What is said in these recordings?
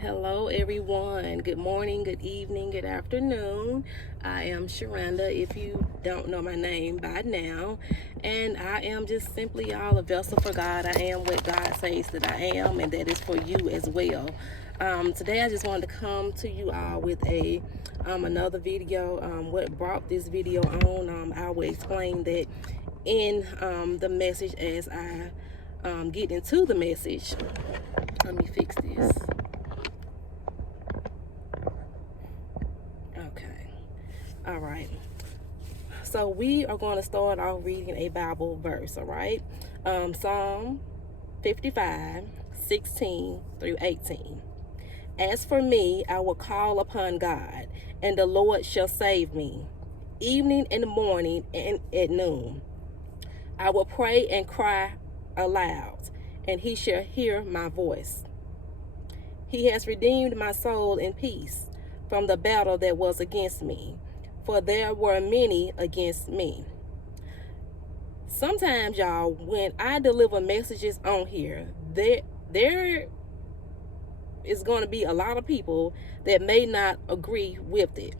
Hello, everyone. Good morning, good evening, good afternoon. I am Sharanda, if you don't know my name by now. And I am just simply a vessel for God. I am what God says that I am, and that is for you as well. Today, I just wanted to come to you all with another video. What brought this video on, I will explain that in the message as I get into the message. Let me fix this. Okay. All right. So we are going to start off reading a Bible verse, all right? Psalm 55:16-18. As for me, I will call upon God, and the Lord shall save me. Evening and morning and at noon, I will pray and cry aloud, and he shall hear my voice. He has redeemed my soul in peace from the battle that was against me, for there were many against me. Sometimes, y'all, when I deliver messages on here, there is going to be a lot of people that may not agree with it.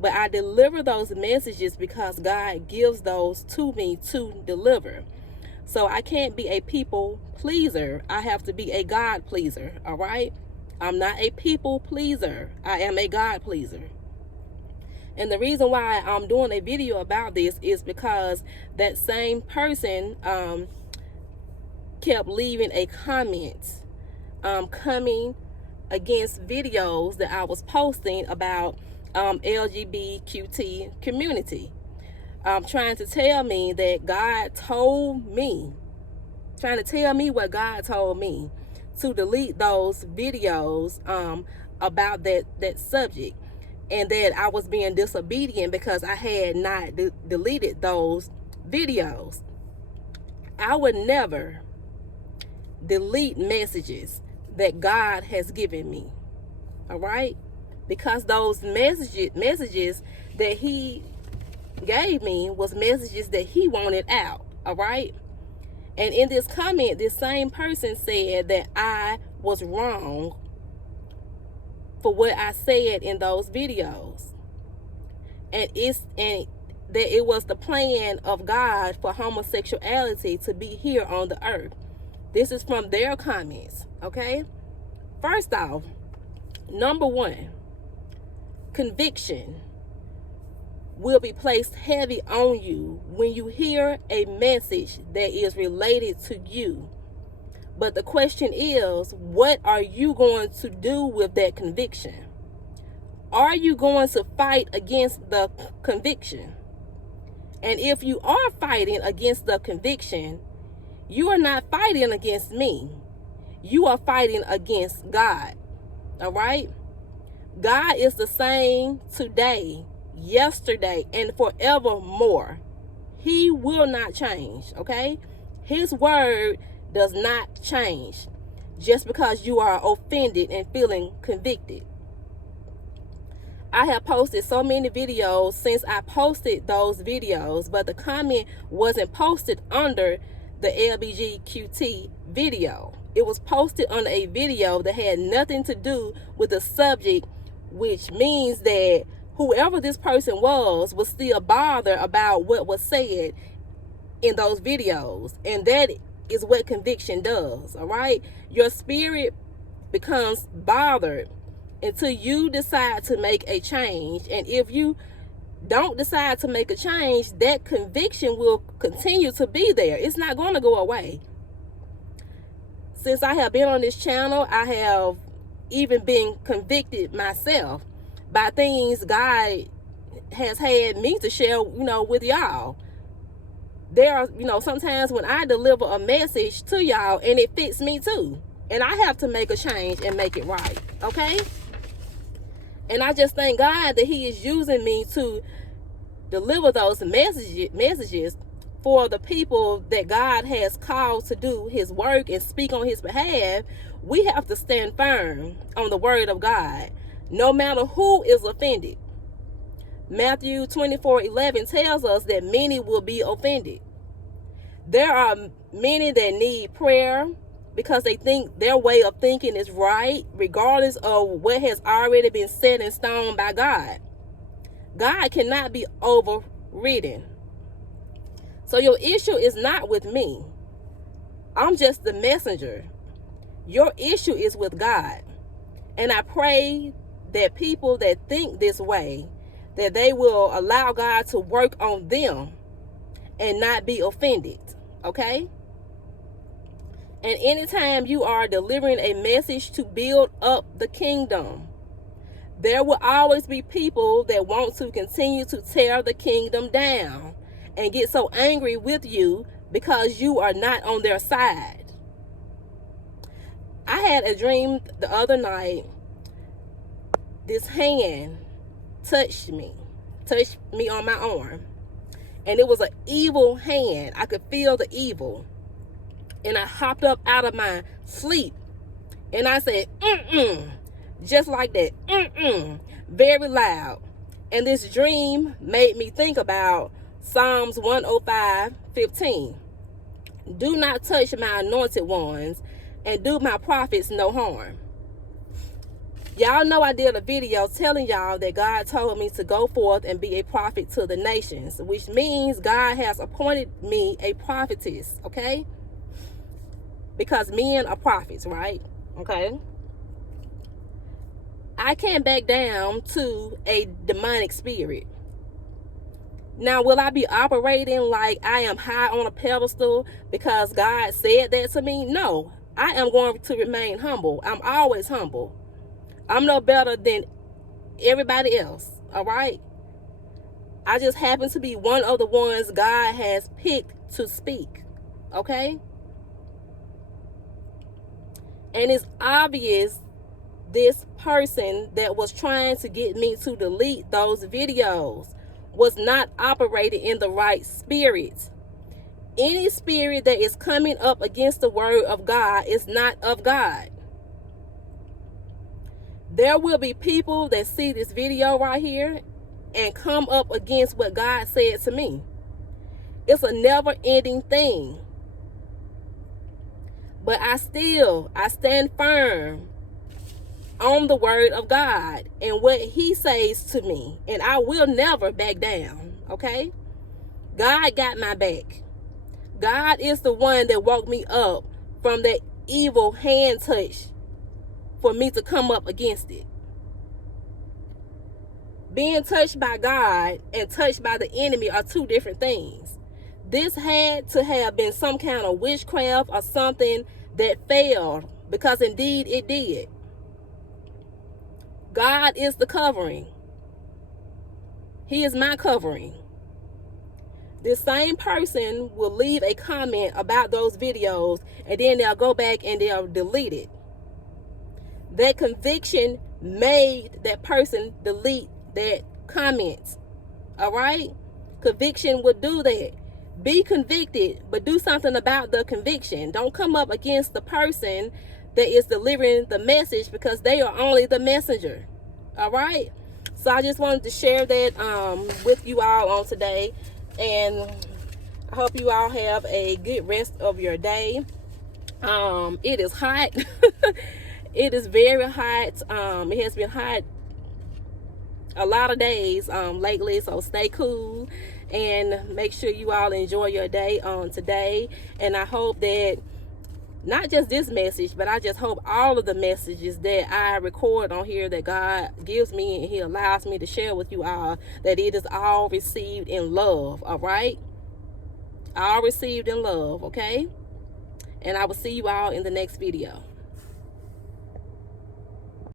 But I deliver those messages because God gives those to me to deliver. So I can't be a people pleaser. I have to be a God pleaser, all right? I'm not a people pleaser. I am a God pleaser. And the reason why I'm doing a video about this is because that same person kept leaving a comment coming against videos that I was posting about LGBTQ community. Trying to tell me that God told me, trying to tell me what God told me to delete those videos about that subject, and that I was being disobedient because I had not deleted those videos. I would never delete messages that God has given me, all right? Because those messages that he gave me was messages that he wanted out, all right? And in this comment, this same person said that I was wrong for what I said in those videos. And that it was the plan of God for homosexuality to be here on the earth. This is from their comments, okay? First off, number one, conviction will be placed heavy on you when you hear a message that is related to you. But the question is, what are you going to do with that conviction? Are you going to fight against the conviction? And if you are fighting against the conviction, you are not fighting against me. You are fighting against God. All right? God is the same today, yesterday, and forevermore. He will not change, okay? His word does not change just because you are offended and feeling convicted. I have posted so many videos since I posted those videos, but the comment wasn't posted under the LGBTQ video. It was posted on a video that had nothing to do with the subject, which means that whoever this person was still bothered about what was said in those videos. And that is what conviction does, all right? Your spirit becomes bothered until you decide to make a change. And if you don't decide to make a change, that conviction will continue to be there. It's not going to go away. Since I have been on this channel, I have even been convicted myself by things God has had me to share, with y'all. There are, sometimes when I deliver a message to y'all and it fits me too, and I have to make a change and make it right, okay? And I just thank God that he is using me to deliver those messages for the people that God has called to do his work and speak on his behalf. We have to stand firm on the word of God, no matter who is offended. Matthew 24:11 tells us that many will be offended. There are many that need prayer, because they think their way of thinking is right, regardless of what has already been set in stone by God. God cannot be overridden. So your issue is not with me. I'm just the messenger. Your issue is with God. And I pray that people that think this way, that they will allow God to work on them and not be offended. Okay? And anytime you are delivering a message to build up the kingdom, there will always be people that want to continue to tear the kingdom down and get so angry with you because you are not on their side. I had a dream the other night. This hand touched me on my arm. And it was an evil hand. I could feel the evil. And I hopped up out of my sleep. And I said, just like that, very loud. And this dream made me think about Psalms 105:15. Do not touch my anointed ones, and do my prophets no harm. Y'all know I did a video telling y'all that God told me to go forth and be a prophet to the nations, which means God has appointed me a prophetess, okay? Because men are prophets, right? Okay? I can't back down to a demonic spirit. Now, will I be operating like I am high on a pedestal because God said that to me? No. I am going to remain humble. I'm always humble. I'm no better than everybody else, all right? I just happen to be one of the ones God has picked to speak, okay? And it's obvious this person that was trying to get me to delete those videos was not operating in the right spirit. Any spirit that is coming up against the word of God is not of God. There will be people that see this video right here and come up against what God said to me. It's a never-ending thing. But I stand firm on the word of God and what he says to me. And I will never back down, okay? God got my back. God is the one that woke me up from that evil hand touch for me to come up against it. Being touched by God and touched by the enemy are two different things. This had to have been some kind of witchcraft or something that failed, because indeed it did. God is the covering. He is my covering. This same person will leave a comment about those videos and then they'll go back and they'll delete it. That conviction made that person delete that comment. All right? Conviction would do that. Be convicted, but do something about the conviction. Don't come up against the person that is delivering the message, because they are only the messenger. All right? So I just wanted to share that with you all on today. And I hope you all have a good rest of your day. It is hot. It is very hot. It has been hot a lot of days lately, so stay cool and make sure you all enjoy your day on today. And I hope that not just this message, but I just hope all of the messages that I record on here that God gives me and he allows me to share with you all, that it is all received in love. All right? All received in love. Okay? And I will see you all in the next video.